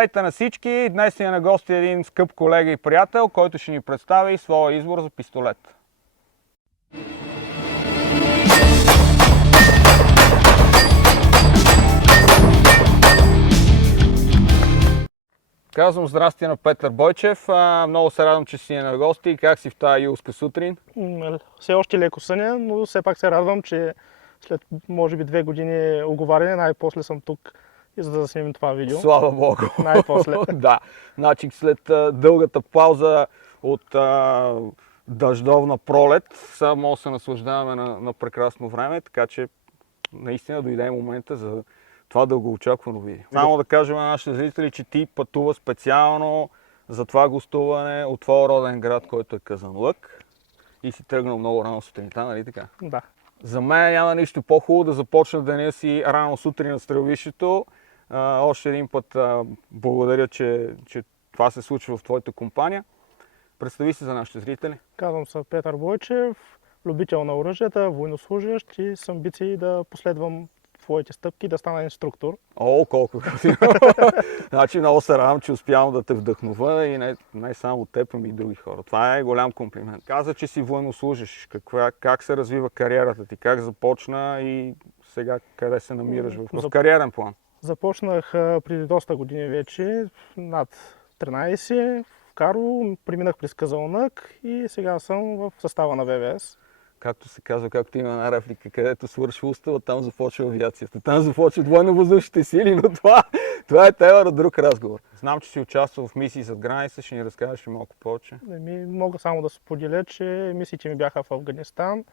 Здравейте на всички! Днес ни е на гости един скъп колега и приятел, който ще ни представи своя избор за пистолет. Казвам здрасти на Петър Бойчев. Много се радвам, че си на гости. Как си в тази юлска сутрин? Все още леко съня, но все пак се радвам, че след може би 2 години оговаряне, най-после съм тук и за да снимем това видео. Слава Богу! Най-после. Да, значи след дългата пауза от дъждовна пролет, само се наслаждаваме на прекрасно време, така че наистина дойде момента за това дългоочаквано видео. Само да кажем на нашите зрители, че ти пътува специално за това гостуване от твоя роден град, който е Казанлък, и си тръгнал много рано сутринта, нали така? Да. За мен няма нищо по-хубаво да започна деня си рано сутрин на стрелбището. Още един път благодаря, че това се случва в твоята компания. Представи се за нашите зрители. Казвам се Петър Бойчев, любител на оръжията, военнослужащ и с амбиции да последвам твоите стъпки, да стана инструктор. О, колко красиво! Значи много се радвам, че успявам да те вдъхнува и не само теб, ами и други хора. Това е голям комплимент. Каза, че си военнослужащ. Как се развива кариерата ти? Как започна и сега къде се намираш в кариерен план? Започнах преди доста години вече, над 13, в Карлово, преминах през Казанлък и сега съм в състава на ВВС. Както се казва, както има една реплика, където свършва устава, там започва авиацията. Там започват военно-въздушните сили, но това е тема на друг разговор. Знам, че си участвал в мисии зад граница, ще ни разкажеш малко повече. Мога само да споделя, че мисиите ми бяха в Афганистан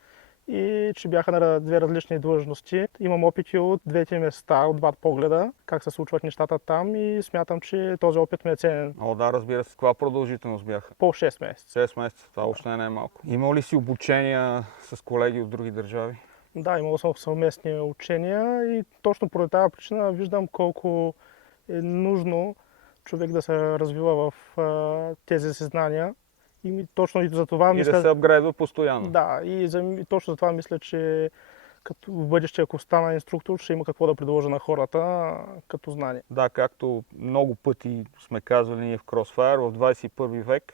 и че бяха на 2 различни длъжности. Имам опити от двете места, от 2 погледа, как се случват нещата там и смятам, че този опит ми е ценен. О, да, разбира се. Каква продължителност бяха? По 6 месеца. 6 месеца, това още не е малко. Имал ли си обучения с колеги от други държави? Да, имал съм съвместни учения и точно поради тази причина виждам колко е нужно човек да се развива в тези си знания. И точно и за това мисля... да се апгрейдва постоянно. Да, и точно за това мисля, че като в бъдеще, ако стана инструктор, ще има какво да предложа на хората като знание. Да, както много пъти сме казвали ние в Crossfire, в 21 век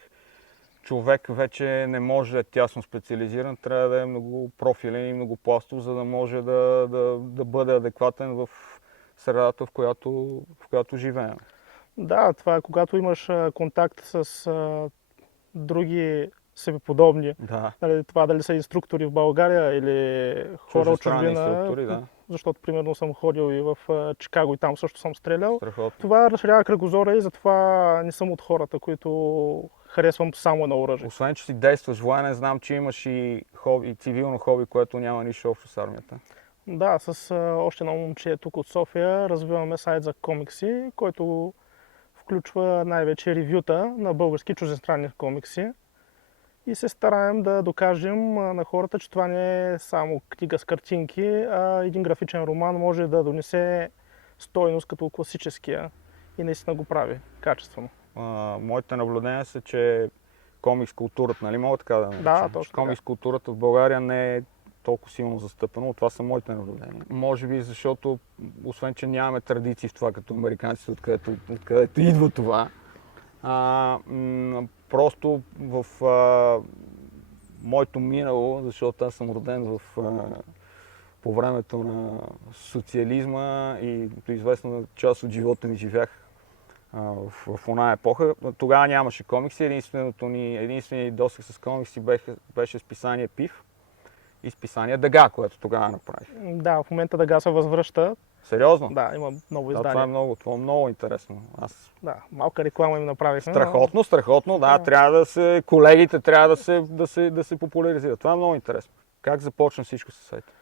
човек вече не може да е тясно специализиран, трябва да е много профилен и много пластов, за да може да бъде адекватен в средата, в която живеем. Да, това е когато имаш контакт с други себе подобни. Да. Нали, това дали са инструктори в България или хора от чужбина. Да. Защото, примерно, съм ходил и в Чикаго и там също съм стрелял. Страхотно. Това разширява кръгозора и затова не съм от хората, които харесвам само на оръжие. Освен, че си действаш военен, знам, че имаш и цивилно хоби, което няма нищо общо с армията. Да, с още едно момче тук от София развиваме сайт за комикси, който включва най-вече ревюта на български чуждестранни комикси. И се стараем да докажем на хората, че това не е само книга с картинки, а един графичен роман може да донесе стойност като класическия и наистина го прави качествено. Моите наблюдения са, че комикс културата, нали мога така да наречем? Да, точно. Комикс културата в България не е толкова силно застъпено, това са моите наблюдения. Може би защото, освен че нямаме традиции в това като американците, откъдето идва това, просто в моето минало, защото аз съм роден по времето на социализма и до известна част от живота ми живях в оная епоха. Тогава нямаше комикси, единственият досег с комикси беше списание ПИВ и списание Дъга, което тогава направих. Да, в момента Дъга се възвръща. Сериозно? Да, има ново издание. Да, това е много интересно. Да, малка реклама им направихме. Страхотно, да, колегите трябва да се популяризират. Това е много интересно. Как започна всичко с сайта?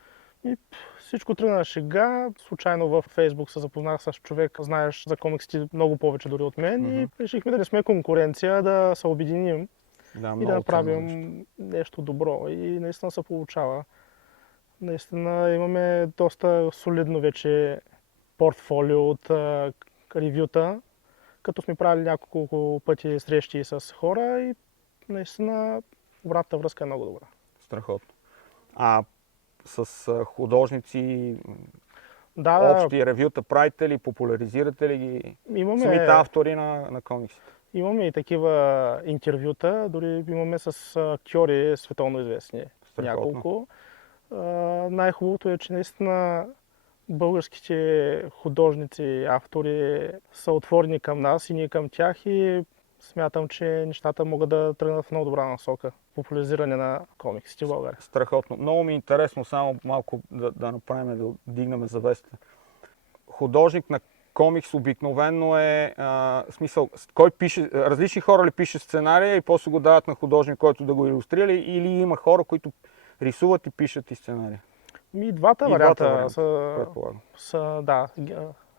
Всичко тръгна на шега. Случайно във Фейсбук се запознах с човек, знаеш за комиксите много повече дори от мен и решихме да не сме конкуренция, да се обединим и да направим нещо добро. И наистина се получава. Наистина имаме доста солидно вече портфолио от ревюта, като сме правили няколко пъти срещи с хора и наистина обратната връзка е много добра. Страхотно. С художници Да, общи ревюта правите ли, популяризирате ли ги? имаме, Самите автори на комиксите. имаме и такива интервюта, дори имаме с актьори световно известни. Страхотно. Няколко. Най-хубавото е, че наистина българските художници, автори са отворени към нас и ние към тях и смятам, че нещата могат да тръгнат в много добра насока. Популяризиране на комиксите в България. Страхотно. Много ми е интересно, само малко да направим, да дигнем завесата. Художник на комикс обикновено е, в смисъл, кой пише, различни хора ли пише сценария и после го дават на художник, който да го илюстрира, или има хора, които рисуват и пишат и сценария? И двата варианта са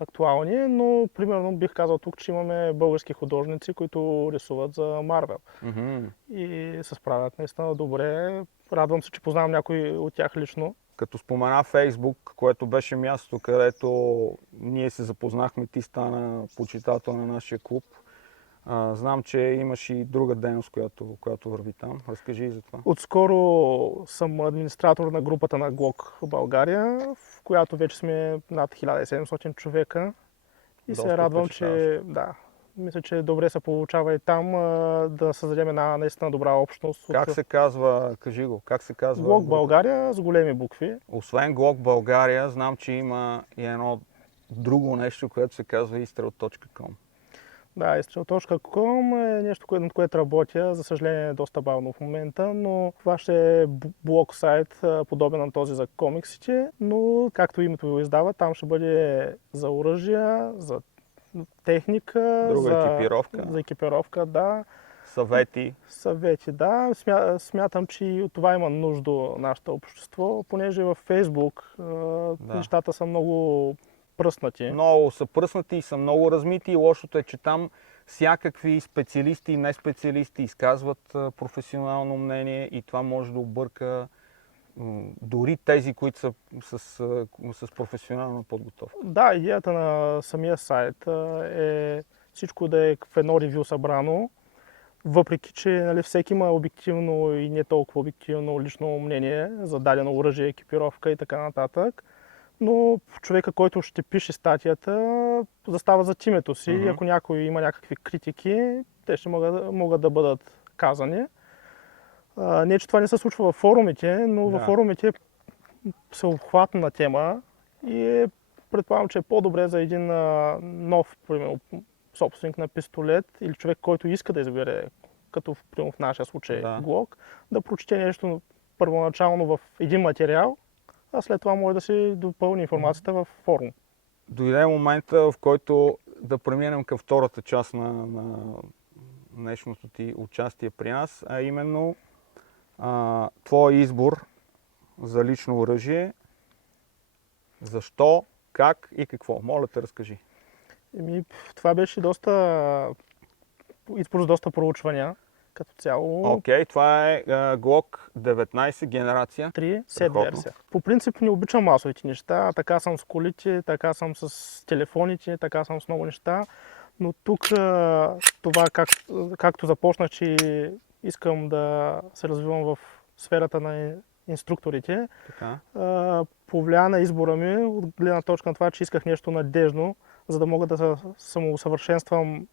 актуални, но примерно бих казал тук, че имаме български художници, които рисуват за Марвел. И се справят наистина добре. Радвам се, че познавам някой от тях лично. Като спомена Фейсбук, което беше място, където ние се запознахме, ти стана почитател на нашия клуб. Знам, че имаш и друга дейност, която върви там. Разкажи и за това. Отскоро съм администратор на групата на Глок в България, в която вече сме над 1700 човека. И Доста се радвам, че мисля, че добре се получава и там да създадем една наистина добра общност. Как се казва, кажи го, как се казва? Глок България с големи букви. Освен Глок България, знам, че има и едно друго нещо, което се казва Изстрел.com. Да, Изстрел.com е нещо, над което работя. За съжаление е доста бавно в момента, но това ще е блог сайт, подобен на този за комиксите, но както името го издава, там ще бъде за оръжия, за техника, за екипировка, да. Съвети, да. Смятам, че и от това има нужда нашето общество, понеже във Фейсбук нещата са много пръснати. Много са пръснати и са много размити и лошото е, че там всякакви специалисти и неспециалисти изказват професионално мнение и това може да обърка дори тези, които са с професионална подготовка. Да, идеята на самия сайт е всичко да е в едно ревю събрано, въпреки че всеки има обективно и не толкова обективно лично мнение за дадено оръжие, екипировка и така нататък. Но човека, който ще пише статията, застава зад името си и ако някой има някакви критики, те ще могат да бъдат казани. Не, че това не се случва във форумите, но във форумите е всеобхватна тема и предполагам, че е по-добре за един нов, примерно, собственик на пистолет или човек, който иска да избере, като в нашия случай Глок, да прочете нещо първоначално в един материал, а след това може да си допълни информацията във форум. Дойде момента, в който да преминем към втората част на днешното ти участие при нас, а именно твой избор за лично оръжие. Защо, как и какво? Моля те, разкажи. Това беше доста проучвания като цяло. Окей, това е Glock 19 генерация. 3 сет версия. По принцип не обичам масовите неща. Така съм с колите, така съм с телефоните, така съм с много неща. Но тук това, както започнах, че искам да се развивам в сферата на инструкторите, повлия на избора ми от гледна точка на това, че исках нещо надежно, за да мога да се самоусъвършенствам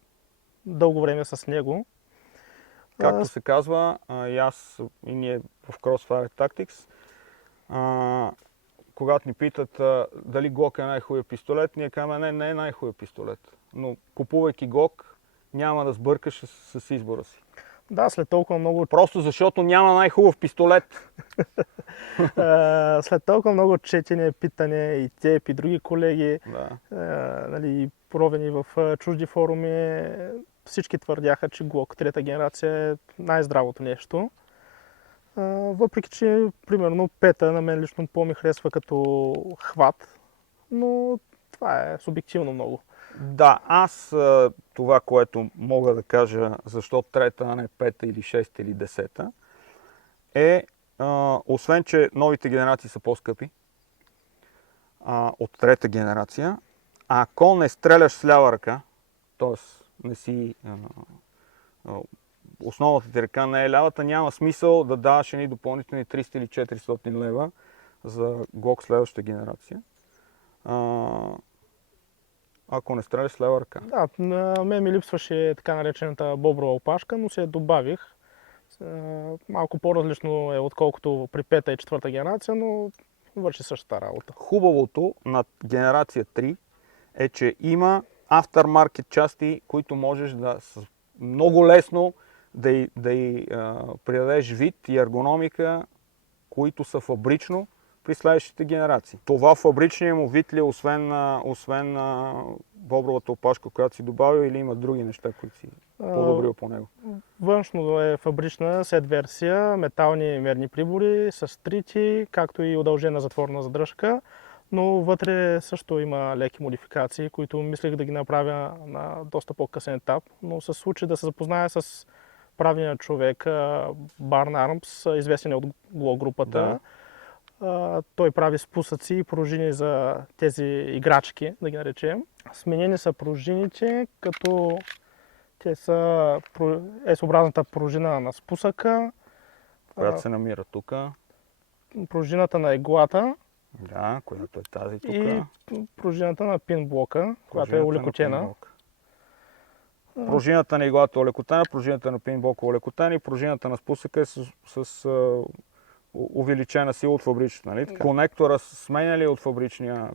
дълго време с него. Както се казва, и ние в Crossfire Tactics, когато ни питат дали Glock е най-хубавият пистолет, ние казваме не е най-хубавият пистолет. Но купувайки Glock, няма да сбъркаш с избора си. Да, след толкова много... Просто защото няма най-хубав пистолет. След толкова много четене, питане и теб и други колеги, провени в чужди форуми, всички твърдяха, че Glock трета генерация е най-здравото нещо. Въпреки, че примерно пета на мен лично по-ми харесва като хват, но това е субективно много. Да, аз това, което мога да кажа, защо трета, а не пета или шеста или десета, е, освен, че новите генерации са по-скъпи от трета генерация, ако не стреляш с лява ръка, т.е. не си основната ти ръка не е лявата, няма смисъл да даваш едни допълнителни 300 или 400 лева за Glock следващата генерация. ако не стреляш с лева ръка. Да, на мен ми липсваше така наречената боброва опашка, но се я добавих. Малко по-различно е отколкото при пета и четвърта генерация, но върши същата работа. Хубавото на генерация 3 е, че има aftermarket части, които можеш да много лесно да й придадеш вид и ергономика, които са фабрично при следващите генерации. Това фабричния му вид ли е освен бобровата опашка, която си добавил, или има други неща, които си подобрил по него? Външно е фабрична сет версия, метални мерни прибори с трити, както и удължена затворна задръжка, но вътре също има леки модификации, които мислех да ги направя на доста по-късен етап, но се случи да се запозная с правилния човек, Барн Армс, известен от Гло групата. Да. Той прави спусъци и пружини за тези играчки, да ги наречем. Сменени са пружините, като те са S-образната пружина на спусъка, Която се намира тук. пружината на иглата Да, която е тази тук. и пружината на пин блока, която е олекотена. Пружината на иглата е олекотена, пружината на пинблока е олекотена и пружината на спусъка е с увеличена сила от фабричната. Нали? Да. Конектора сменя ли от фабричния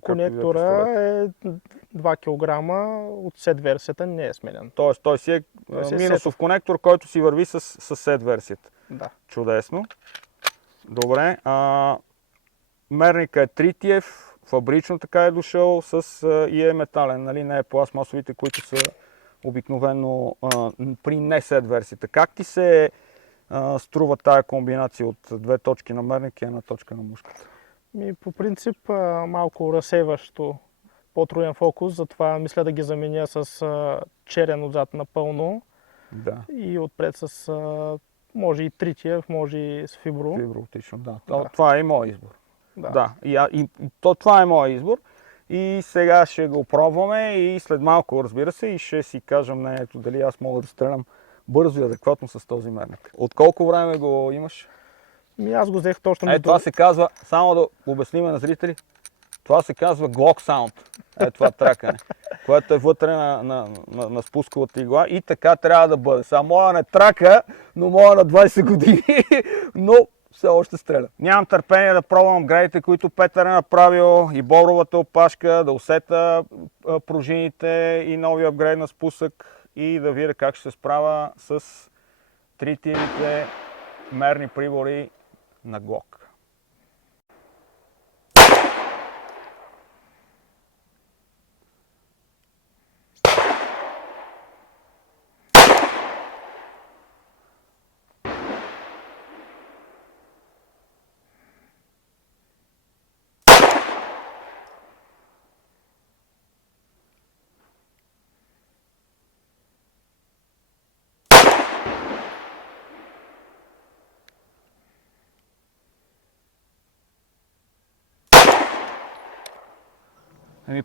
Конектора е 2 кг, от сет версията не е сменен. Тоест той си е си е минусов конектор, който си върви с сет версията. Да. Чудесно. Добре. Мерника е 3TF, фабрично така е дошъл и е метален, нали? Не е пластмасовите, които са обикновено при не сет версията. Как ти се струва тая комбинация от две точки на мерник и една точка на мушката? По принцип малко разсейващо по-троен фокус, затова мисля да ги заменя с черен отзад напълно Да. и отпред с може и тритиев, може и с фибро. Фиброоптично, да. Да. Това е и моят избор. Да. Да. Това е моят избор. И сега ще го пробваме и след малко, разбира се, и ще си кажа мнението дали аз мога да стрелям бързо и адекватно с този мерник. От колко време го имаш? Аз го взех точно Това се казва, само да обясним на зрители, това се казва Glock Sound. Това тракане, което е вътре на спусковата игла и така трябва да бъде. Сега моя не трака, но моя на 20 години, но все още стреля. Нямам търпение да пробвам апгрейдите, които Петър е направил, и бобровата опашка, да усета пружините и новия апгрейд на спусък и да видя как ще се справя с тритиевите мерни прибори на Glock.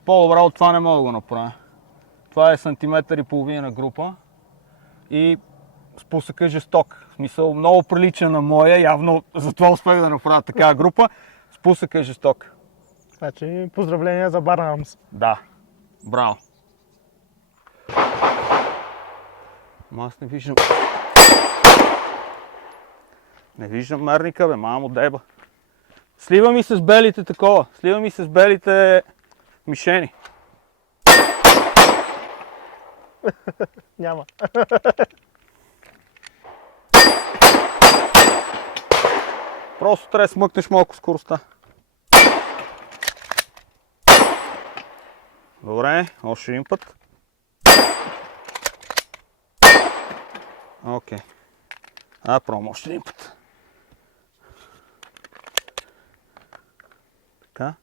По-добре от това не мога да го направя. Това е сантиметър и половина група и спусъка е жесток. В смисъл много прилича на моя, явно затова успех да направя такава група. Спусъка е жесток. Значи поздравления за Барн Армс. Да, браво. Аз не виждам. Не виждам мерника, бе, мамо деба. Слива ми с белите такова, слива ми с белите мишени. Няма. Просто трябва да смъкнеш малко скоростта. Добре, още един път. Окей. Пробвам още един път. Така.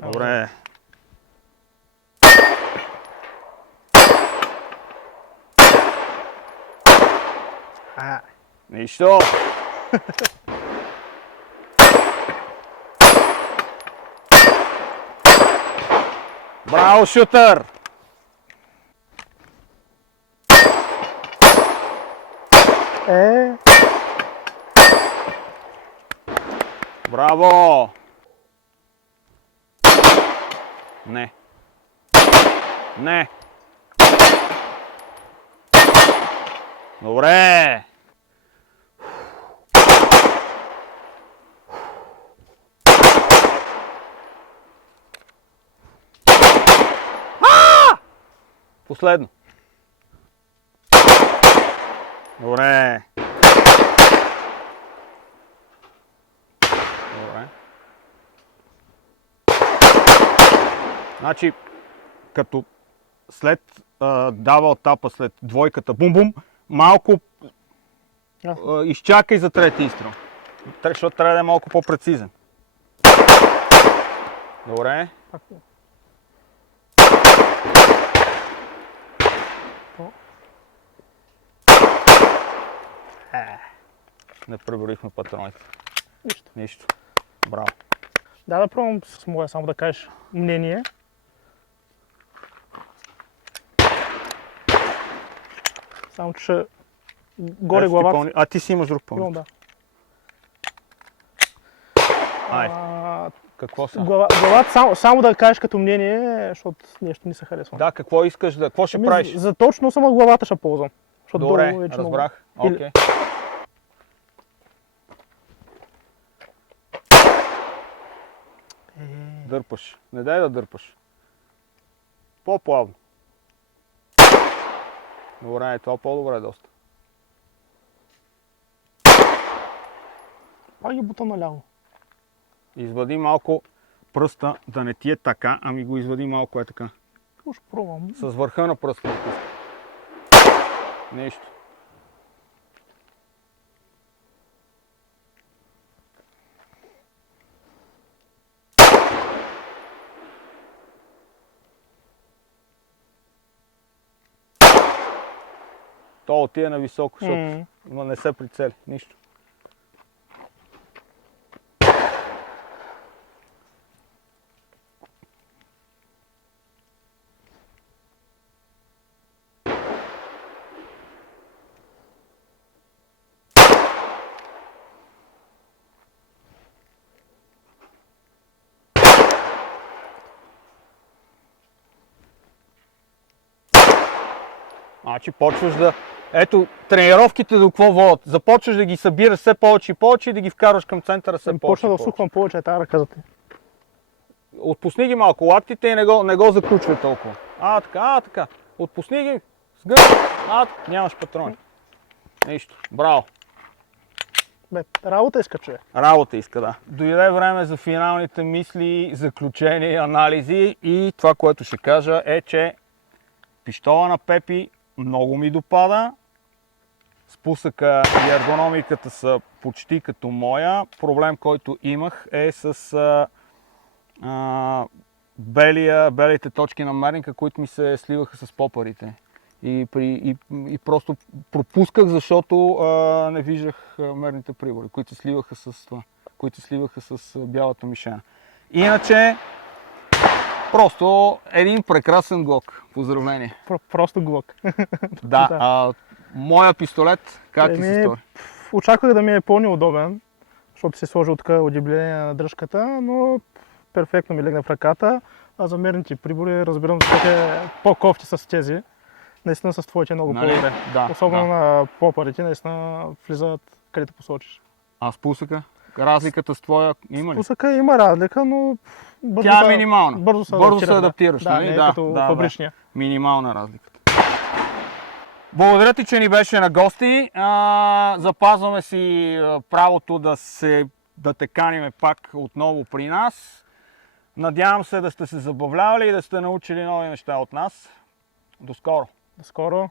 Добре. Нищо. Браво, шутър! Браво! Не. Не. Добре! Последно. Добре. Добре. Значи, като след дабъл тапа, след двойката бум-бум, малко изчакай за трети изстрел. Защото трябва да е малко по-прецизен. Добре. Не преборихме патроните. Нищо. Браво. Да пробвам с моя, само да кажеш мнение. Само че горе главата. А ти си имаш друг пълн. Да. Какво са? Главата само да кажеш като мнение, защото нещо не се харесва. Да, какво искаш да... Какво ще правиш? За точно само главата ще ползвам. Добре, разбрах. Окей. Дърпаш. Не дай да дърпаш. По-плавно. Добре, това по-добре доста. Пак ги бута наляво. Извади малко пръста, да не ти е така, ами го извади малко е така. Ще пробвам. С върха на пръста. Нищо. То отиде на високо, защото не се прицели. Нищо. Значи почваш да... Ето, тренировките до какво водят? Започваш да ги събираш все повече и повече и да ги вкарваш към центъра все повече. Почна да всухвам повече тази ръка за ти. Отпусни ги малко лактите и не го заключвай толкова. Така. Отпусни ги, сгър. Нямаш патрони. Нищо. Браво. Работа иска, човек. Работа иска, да. Дойде време за финалните мисли, заключения, анализи и това, което ще кажа е, че пищола на Пепи много ми допада. Спусъка и ергономиката са почти като моя. Проблем, който имах е с белите точки на мерника, които ми се сливаха с попарите. И просто пропусках, защото не виждах мерните прибори, които се сливаха с това, които се сливаха с бялата мишена. Иначе, просто един прекрасен глок. Поздравление. Просто глок. Да. Моя пистолет, как ти се стори? Очаквах да ми е по-неудобен, защото си сложил така удибление на дръжката, но перфектно ми легна в ръката. А за мерните прибори разбирам, че е по-кофти с тези. Наистина с твоите много по-добре. Да, особено на попарите, наистина влизат където посочиш. А спусъка? Разликата с твоя има ли? Спусъка има разлика, но тя е минимална. Бързо се адаптираш, нали? Не е като фабричния. Минимална разликата. Благодаря ти, че ни беше на гости. Запазваме си правото да те каним пак отново при нас. Надявам се да сте се забавлявали и да сте научили нови неща от нас. До скоро! До скоро!